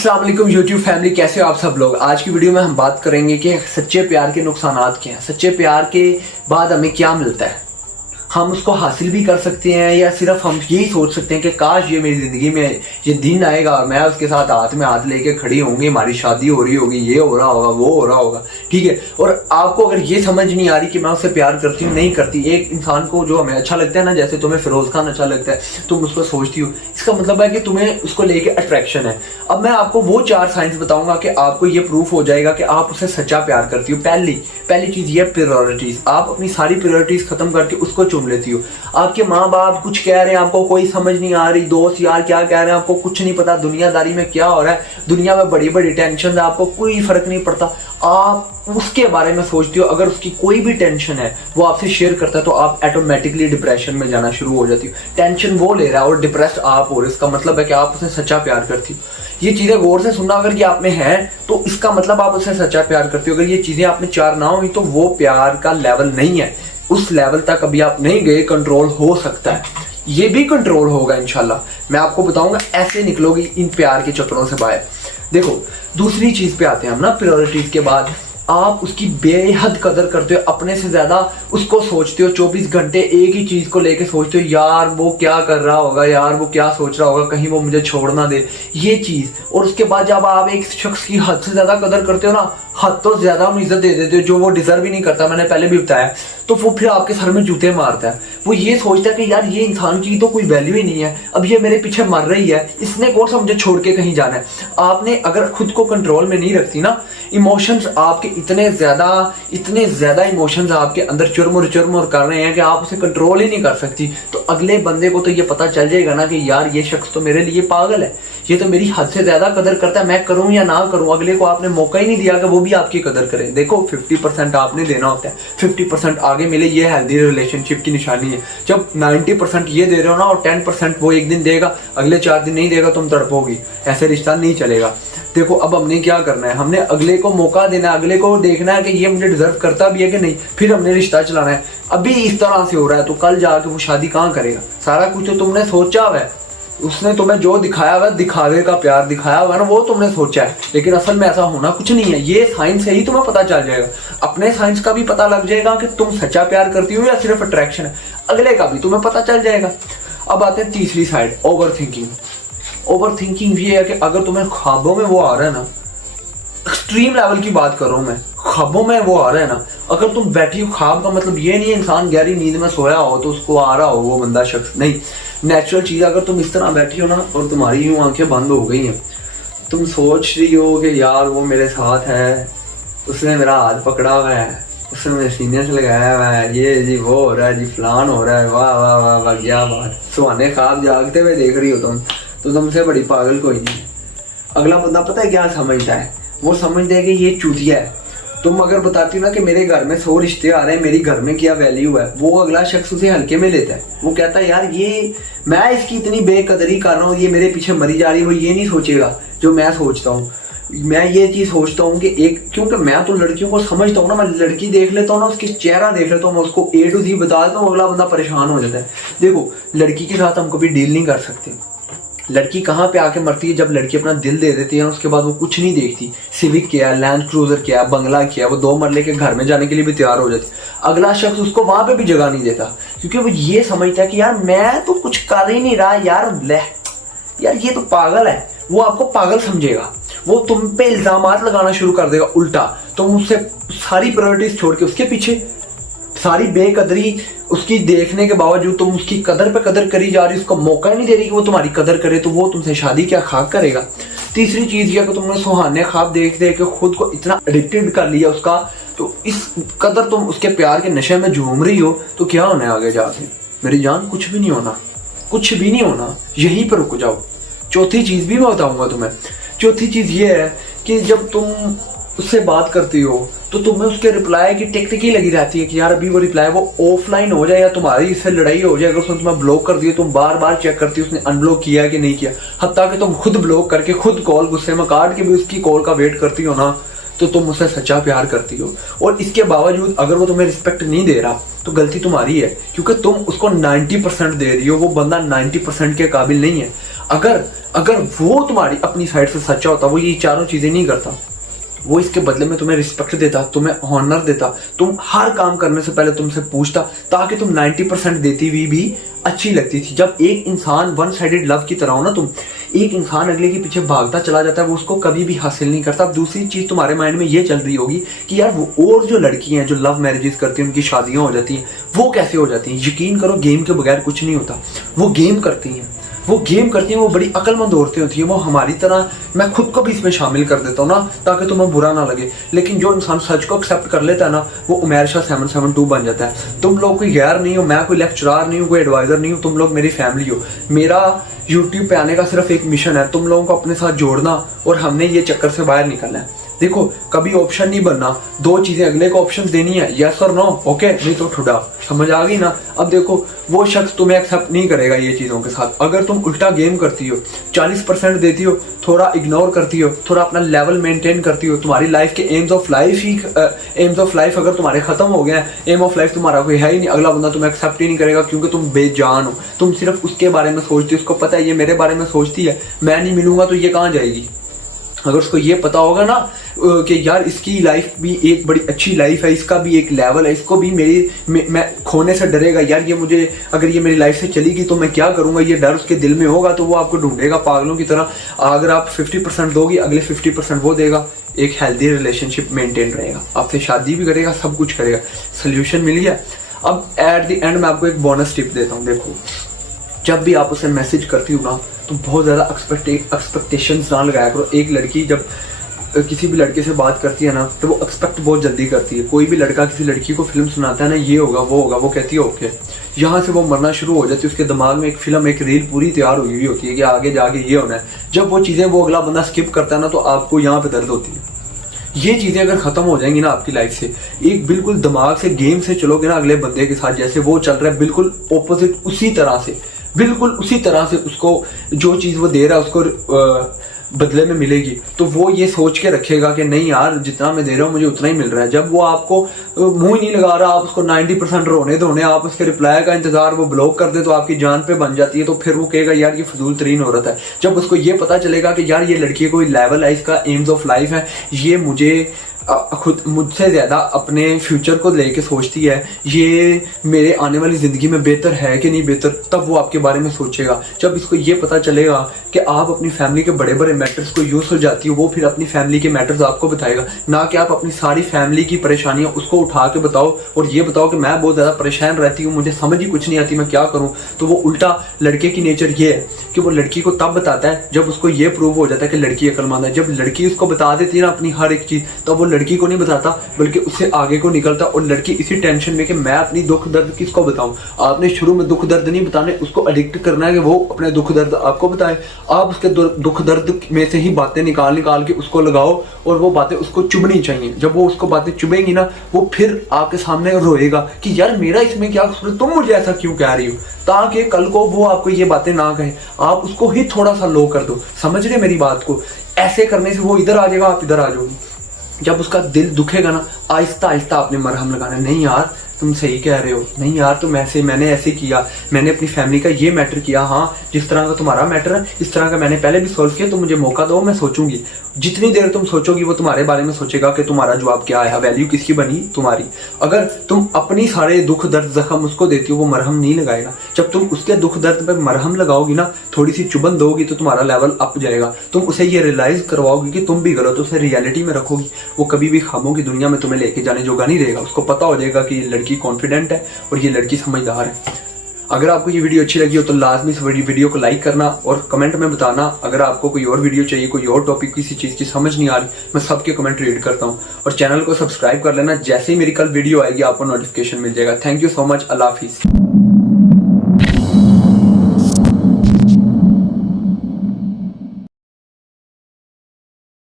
अस्सलाम वालेकुम YouTube family, कैसे हो आप सब लोग। आज की वीडियो में हम बात करेंगे कि सच्चे प्यार के नुकसानात क्या हैं। सच्चे प्यार के बाद हमें क्या मिलता है, हम उसको हासिल भी कर सकते हैं या सिर्फ हम यही सोच सकते हैं कि काश ये मेरी ज़िंदगी में ये दिन आएगा और मैं उसके साथ हाथ में हाथ लेके खड़ी होंगी, हमारी शादी हो रही होगी, ये हो रहा होगा, वो हो रहा होगा, ठीक है। और आपको अगर ये समझ नहीं आ रही कि मैं उससे प्यार करती हूँ नहीं करती, एक इंसान को जो हमें अच्छा लगता है ना, जैसे तुम्हें फिरोज खान अच्छा लगता है, तुम उसको सोचती हो, इसका मतलब है कि तुम्हें उसको लेके अट्रैक्शन है। अब मैं आपको वो 4 साइंस बताऊंगा कि आपको ये प्रूफ हो जाएगा कि आप उससे सच्चा प्यार करती हो। पहली चीज़ ये प्रायोरिटीज़। आप अपनी सारी प्रायोरिटीज़ खत्म करके उसको चुन लेती हो। आपके माँ बाप कुछ कह रहे हैं, आपको कोई समझ नहीं आ रही, दोस्त यार क्या कह रहे हैं आपको कुछ नहीं पता, दुनियादारी में क्या हो रहा है, दुनिया में बड़ी बड़ी टेंशन है, आपको कोई फर्क नहीं पड़ता, आप उसके बारे में सोचती हो। अगर उसकी कोई भी टेंशन है वो आपसे शेयर करता है तो आप ऑटोमेटिकली डिप्रेशन में जाना शुरू हो जाती हो। टेंशन वो ले रहा है और डिप्रेस्ड आप हो रहे, इसका मतलब है कि आप उसे सच्चा प्यार करती हो। ये चीजें गौर से सुनना, अगर ये आप में है तो इसका मतलब आप उसे सच्चा प्यार करती हो। अगर ये चीजें आप में 4 ना हुई तो वो प्यार का लेवल नहीं है, उस लेवल तक अभी आप नहीं गए। कंट्रोल हो सकता है, ये भी कंट्रोल होगा इंशाल्लाह। मैं आपको बताऊंगा ऐसे निकलोगी इन प्यार के चक्करों से बाहर। देखो, दूसरी चीज पे आते हैं हम ना, प्रायोरिटीज के बाद। आप उसकी बेहद कदर करते हो, अपने से ज्यादा उसको सोचते हो। 24 घंटे एक ही चीज को लेके सोचते हो, यार वो क्या कर रहा होगा, यार वो क्या सोच रहा होगा, कहीं वो मुझे छोड़ ना दे, ये चीज। और उसके बाद जब आप एक शख्स की हद से ज्यादा कदर करते हो ना, हद तो ज्यादा हम इज्जत दे देते हो जो वो डिजर्व ही नहीं करता, मैंने पहले भी बताया, तो वो फिर आपके सर में जूते मारता है। वो ये सोचता है कि यार ये इंसान की तो कोई वैल्यू ही नहीं है, अब ये मेरे पीछे मर रही है, इसने कौन सा मुझे छोड़ के कहीं जाना है। आपने अगर खुद को कंट्रोल में नहीं रखती ना, इमोशंस आपके इतने ज्यादा इमोशंस आपके अंदर चुरमुर कर रहे हैं कि आप उसे कंट्रोल ही नहीं कर सकती, तो अगले बंदे को तो ये पता चल जाएगा ना कि यार ये शख्स तो मेरे लिए पागल है, ये तो मेरी हद से ज्यादा कदर करता है, मैं करूं या ना करूं। अगले को आपने मौका ही नहीं दिया कि वो भी आपकी कदर करे। देखो 50% आपने देना होता है, 50% आगे मिले, ये हेल्दी रिलेशनशिप की निशानी है। जब 90% ये दे रहे हो ना और 10% वो एक दिन देगा, अगले 4 दिन नहीं देगा, तुम तड़पोगी, ऐसे रिश्ता नहीं चलेगा। देखो अब हमने क्या करना है, हमने अगले को मौका देना है, अगले को देखना है कि ये मुझे डिजर्व करता भी है कि नहीं, फिर हमने रिश्ता चलाना है। अभी इस तरह से हो रहा है तो कल जाके वो शादी कहाँ करेगा। सारा कुछ तो तुमने सोचा हुआ है, उसने तुम्हें जो दिखाया हुआ, दिखावे का प्यार दिखाया हुआ ना, वो तुमने सोचा है, लेकिन असल में ऐसा होना कुछ नहीं है। ये साइंस से ही तुम्हें पता चल जाएगा, अपने साइंस का भी पता लग जाएगा कि तुम सच्चा प्यार करती हो या सिर्फ अट्रैक्शन है, अगले का भी तुम्हें पता चल जाएगा। अब आते हैं तीसरी side, over thinking. Over thinking ये है कि अगर तुम्हें ख्वाबों में वो आ रहा है ना, एक्सट्रीम लेवल की बात कर रहा हूं मैं, ख्वाबों में वो आ रहा है ना, अगर तुम बैठी हो, ख्वाब का मतलब ये नहीं इंसान गहरी नींद में सोया हो तो उसको आ रहा हो वो बंदा शख्स, नहीं, नेचुरल चीज। अगर तुम इस तरह बैठी हो ना और तुम्हारी यूं आंखें बंद हो गई हैं, तुम सोच रही हो कि यार वो मेरे साथ है, उसने मेरा हाथ पकड़ा हुआ है, उसने मेरे सीने से लगाया हुआ है, ये जी वो हो रहा है जी, फलान हो रहा है, वाह वाह वाह वाह क्या बात। सुहाने ख्वाब जागते हुए देख रही हो तुम, तो तुमसे बड़ी पागल कोई नहीं है। अगला बंदा पता है क्या समझता है, वो समझता है कि ये चूतिया है। तुम अगर बताती हो ना कि मेरे घर में 100 रिश्ते आ रहे हैं, मेरी घर में क्या वैल्यू है, वो अगला शख्स उसे हल्के में लेता है। वो कहता है यार ये मैं इसकी इतनी बेकदरी कर रहा हूँ, ये मेरे पीछे मरी जा रही है। वो ये नहीं सोचेगा जो मैं सोचता हूँ। मैं ये चीज सोचता हूँ कि एक, क्योंकि मैं तो लड़कियों को समझता हूँ ना, मैं लड़की देख लेता हूँ ना, उसकी चेहरा देख लेता हूँ, मैं उसको A to Z बता देता हूँ, अगला बंदा परेशान हो जाता है। देखो लड़की के साथ हम कभी डील नहीं कर सकते। लड़की कहाँ पे आके मरती है, जब लड़की अपना दिल दे देती है ना, उसके बाद वो कुछ नहीं देखती। सिविक क्या, लैंड क्रूजर क्या, बंगला क्या, वो 2 मरले के घर में जाने के लिए भी तैयार हो जाती। अगला शख्स उसको वहां पे भी जगह नहीं देता, क्योंकि वो ये समझता है कि यार मैं तो कुछ कर ही नहीं रहा, यार ये तो पागल है। वो आपको पागल समझेगा, वो तुम पे इल्जामात लगाना शुरू कर देगा उल्टा। तुम उससे सारी प्रायोरिटीज छोड़ के उसके पीछे, सारी बेकदरी उसकी देखने के बावजूद तुम उसकी कदर पे कदर करी जा रही, उसको मौका ही नहीं दे रही कि वो तुम्हारी कदर करे, तो वो तुमसे शादी क्या खाक करेगा। तीसरी चीज ये कि तुमने सुहाने ख्वाब देख देख के खुद को इतना एडिक्टेड कर लिया उसका, तो इस कदर तुम उसके प्यार के नशे में झूम रही हो, तो क्या होना है आगे जाके मेरी जान, कुछ भी नहीं होना, कुछ भी नहीं होना, यहीं पर रुक जाओ। चौथी चीज भी मैं बताऊंगा तुम्हें। चौथी चीज ये है कि जब तुम उससे बात करती हो तो तुम्हें उसके रिप्लाई की टिक लगी रहती है कि यार अभी वो रिप्लाई वो ऑफलाइन हो जाए या तुम्हारी इससे लड़ाई हो जाए। अगर उसने तुम्हें ब्लॉक कर दिया, तुम बार बार चेक करती हो उसने अनब्लॉक किया कि नहीं किया, हत्ता कि तुम खुद ब्लॉक करके खुद कॉल गुस्से में काट के भी उसकी कॉल का वेट करती हो ना, तो तुम उससे सच्चा प्यार करती हो। और इसके बावजूद अगर वो तुम्हें रिस्पेक्ट नहीं दे रहा तो गलती तुम्हारी है, क्योंकि तुम उसको 90% दे रही हो, वो बंदा 90% के काबिल नहीं है। अगर वो तुम्हारी अपनी साइड से सच्चा होता, वो ये चारों चीजें नहीं करता, वो इसके बदले में तुम्हें रिस्पेक्ट देता, तुम्हें ऑनर देता, तुम हर काम करने से पहले तुमसे पूछता, ताकि तुम 90% देती हुई भी अच्छी लगती थी। जब एक इंसान वन साइडेड लव की तरह हो ना तुम, एक इंसान अगले के पीछे भागता चला जाता है, वो उसको कभी भी हासिल नहीं करता। अब दूसरी चीज तुम्हारे माइंड में ये चल रही होगी कि यार वो और जो लड़की हैं जो लव मैरिजेस करती हैं, उनकी शादियां हो जाती हैं, वो कैसे हो जाती हैं? यकीन करो, गेम के बगैर कुछ नहीं होता। वो गेम करती हैं, वो बड़ी अक्लमंद औरतें होती हैं। वो हमारी तरह, मैं खुद को भी इसमें शामिल कर देता हूँ ना, ताकि तुम्हें बुरा ना लगे। लेकिन जो इंसान सच को एक्सेप्ट कर लेता है ना, वो उमैर शाह 772 बन जाता है। तुम लोग कोई गैर नहीं हो, मैं कोई लेक्चरार नहीं हूँ, कोई एडवाइजर नहीं हूँ, तुम लोग मेरी फैमिली हो। मेरा यूट्यूब पे आने का सिर्फ एक मिशन है, तुम लोगों को अपने साथ जोड़ना, और हमने ये चक्कर से बाहर निकलना है। देखो, कभी ऑप्शन नहीं बनना, दो चीजें अगले को ऑप्शन देनी है, यस और नो, ओके, नहीं तो ठुडा। समझ आ गई ना? अब देखो, वो शख्स तुम्हें एक्सेप्ट नहीं करेगा ये चीजों के साथ। अगर तुम उल्टा गेम करती हो, 40% देती हो, थोड़ा इग्नोर करती हो, थोड़ा अपना लेवल मेंटेन करती हो, तुम्हारी लाइफ के एम्स ऑफ लाइफ अगर तुम्हारे खत्म हो गए हैं, एम ऑफ लाइफ तुम्हारा कोई है ही नहीं, अगला बंदा तुम्हें एक्सेप्ट ही नहीं करेगा, क्योंकि तुम बेजान हो। तुम सिर्फ उसके बारे में सोचती हो, उसको पता है ये मेरे बारे में सोचती है, मैं नहीं मिलूंगा तो ये कहाँ जाएगी। अगर उसको ये पता होगा ना कि यार इसकी लाइफ भी एक बड़ी अच्छी लाइफ है, इसका भी एक लेवल है, इसको भी मैं खोने से डरेगा, यार ये मुझे, अगर ये मेरी लाइफ से चली तो मैं क्या करूंगा, ये डर उसके दिल में होगा, तो वो आपको ढूंढेगा पागलों की तरह। अगर आप 50% दोगी, अगले 50% वो देगा, एक हेल्दी रिलेशनशिप मेंटेन रहेगा, आपसे शादी भी करेगा, सब कुछ करेगा। सोल्यूशन मिल गया। अब एट द एंड मैं आपको एक बोनस टिप देता हूँ। देखो, जब भी आप उसे मैसेज करती हो ना, तो बहुत ज़्यादा एक्सपेक्टेशंस ना लगाया करो। एक लड़की जब किसी भी लड़के से बात करती है ना, तो वो एक्सपेक्ट बहुत जल्दी करती है। कोई भी लड़का किसी लड़की को फिल्म सुनाता है ना, ये होगा वो होगा, वो कहती है ओके, यहाँ से वो मरना शुरू हो जाती है। उसके दिमाग में एक फिल्म, एक रील पूरी तैयार हुई होती है कि आगे जाके ये होना है। जब वो चीज़ें वो अगला बंदा स्किप करता है ना, तो आपको यहाँ पे दर्द होती है। ये चीजें अगर खत्म हो जाएंगी ना आपकी लाइफ से, एक बिल्कुल दिमाग से गेम से चलोगे ना अगले बंदे के साथ, जैसे वो चल रहा है बिल्कुल ऑपोजिट उसी तरह से, बिल्कुल उसी तरह से उसको जो चीज वो दे रहा है उसको बदले में मिलेगी, तो वो ये सोच के रखेगा कि नहीं यार, जितना मैं दे रहा हूँ मुझे उतना ही मिल रहा है। जब वो आपको मुंह ही नहीं लगा रहा, आप उसको 90% रोने धोने, आप उसके रिप्लाई का इंतजार, वो ब्लॉक कर दे तो आपकी जान पे बन जाती है। तो फिर वो कहेगा यार ये फजूल तरीन हो रहा था। जब उसको ये पता चलेगा कि यार ये लड़की कोई लेवल है, इसका एम्स ऑफ लाइफ है, ये मुझे खुद मुझसे ज्यादा अपने फ्यूचर को लेके सोचती है, ये मेरे आने वाली जिंदगी में बेहतर है कि नहीं बेहतर, तब वो आपके बारे में सोचेगा। जब इसको ये पता चलेगा कि आप अपनी फैमिली के बड़े बड़े मैटर्स को यूज हो जाती हो, वो फिर अपनी फैमिली के मैटर्स आपको बताएगा, ना कि आप अपनी सारी फैमिली की परेशानियां उसको उठा के बताओ और ये बताओ कि मैं बहुत ज्यादा परेशान रहती हूँ, मुझे समझ ही कुछ नहीं आती, मैं क्या करूँ। तो वो उल्टा, लड़के की नेचर ये है कि वो लड़की को तब बताता है जब उसको ये प्रूव हो जाता है कि लड़की अक्लमंद है। जब लड़की उसको बता देती है ना अपनी हर एक चीज, तब वो लड़की को नहीं बताता बल्कि उससे आगे को निकलता, और लड़की इसी टेंशन में कि मैं अपनी दुख दर्द किसको बताऊं। आपने शुरू में दुख दर्द नहीं बताने, उसको एडिक्ट करना है कि वो अपने दुख दर्द आपको बताए। आप उसके दुख दर्द में से ही बातें निकाल के उसको लगाओ, और वो बातें उसको चुभनी चाहिए। जब वो उसको बातें चुभेंगी ना, वो फिर आपके सामने रोएगा कि यार मेरा इसमें क्या कसूर है, तुम मुझे ऐसा क्यों कह रही हो, ताकि कल को वो आपको ये बातें ना कहे। आप उसको ही थोड़ा सा लो कर दो, समझ रहे मेरी बात को। ऐसे करने से वो इधर आ जाएगा, आप इधर आ जाओगे। जब उसका दिल दुखेगा ना, आहिस्ता आहिस्ता आपने मरहम लगाना। नहीं यार तुम सही कह रहे हो, नहीं यार तुम मैंने ऐसे किया, मैंने अपनी फैमिली का ये मैटर किया, हाँ जिस तरह का तुम्हारा मैटर है इस तरह का मैंने पहले भी सॉल्व किया, तो मुझे मौका दो, मैं सोचूंगी। जितनी देर तुम सोचोगी वो तुम्हारे बारे में सोचेगा कि तुम्हारा जवाब क्या आया, वैल्यू किसकी बनी, तुम्हारी। अगर तुम अपनी सारे दुख दर्द जख्म उसको देती हो, वो मरहम नहीं लगाएगा। जब तुम उसके दुख दर्द पे मरहम लगाओगी ना, थोड़ी सी चुभन दोगी, तो तुम्हारा लेवल अप जाएगा। तुम उसे ये रियलाइज करवाओगी कि तुम भी गलत हो, उसे रियलिटी में रखोगी, वो कभी भी खामों की दुनिया में तुम्हें लेके जाने जोगा नहीं रहेगा। उसको पता हो जाएगा कि ये लड़की कॉन्फिडेंट है और ये लड़की समझदार है। अगर आपको ये वीडियो अच्छी लगी हो तो लाजमी इस वीडियो को लाइक करना और कमेंट में बताना। अगर आपको कोई और वीडियो चाहिए, कोई और टॉपिक, किसी चीज़ की समझ नहीं आ रही, मैं सबके कमेंट रीड करता हूँ। और चैनल को सब्सक्राइब कर लेना, जैसे ही मेरी कल वीडियो आएगी आपको नोटिफिकेशन मिल जाएगा। थैंक यू सो मच, अल्लाह हाफिज़।